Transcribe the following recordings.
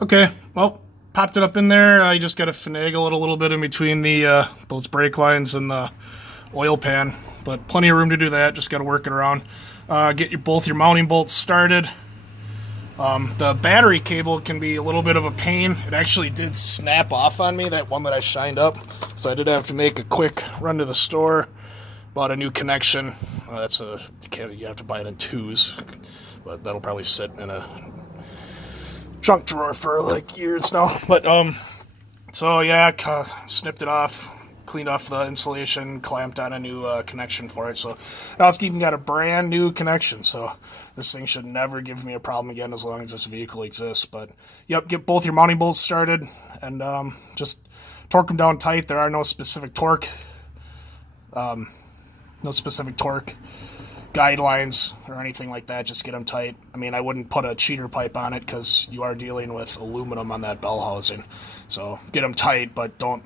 Okay, well, popped it up in there. I just got to finagle it a little bit in between the those brake lines and the oil pan, but plenty of room to do that. Just got to work it around. Get both your mounting bolts started. The battery cable can be a little bit of a pain. It actually did snap off on me, that one that I shined up, so I did have to make a quick run to the store. Bought a new connection. You have to buy it in twos, but that'll probably sit in a junk drawer for like years now. But so yeah, snipped it off, cleaned off the insulation, clamped on a new connection for it. So now it's even got a brand new connection. So this thing should never give me a problem again as long as this vehicle exists. But yep, get both your mounting bolts started and just torque them down tight. There are no specific torque guidelines or anything like that. Just get them tight. I mean, I wouldn't put a cheater pipe on it because you are dealing with aluminum on that bell housing. So get them tight, but don't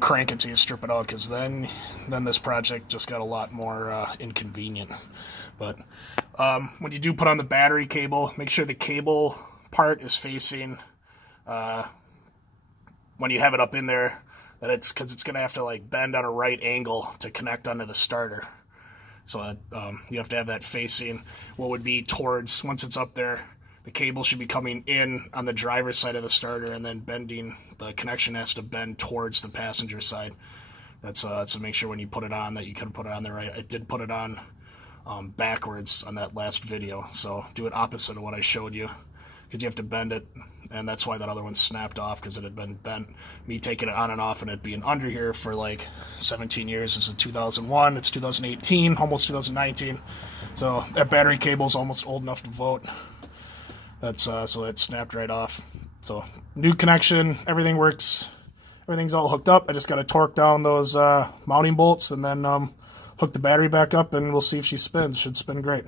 crank it till you strip it out, because then this project just got a lot more inconvenient. But when you do put on the battery cable, make sure the cable part is facing when you have it up in there, that because it's gonna have to like bend on a right angle to connect onto the starter. So you have to have that facing what would be towards, once it's up there, the cable should be coming in on the driver's side of the starter, and then the connection has to bend towards the passenger side. That's to make sure when you put it on that you can put it on there right. I did put it on backwards on that last video, so do it opposite of what I showed you, because you have to bend it, and that's why that other one snapped off, because it had been bent. Me taking it on and off and it being under here for like 17 years. This is 2001, it's 2018, almost 2019. So that battery cable is almost old enough to vote. That's so it snapped right off. So new connection, everything works. Everything's all hooked up. I just got to torque down those mounting bolts and then hook the battery back up, and we'll see if she spins. Should spin great.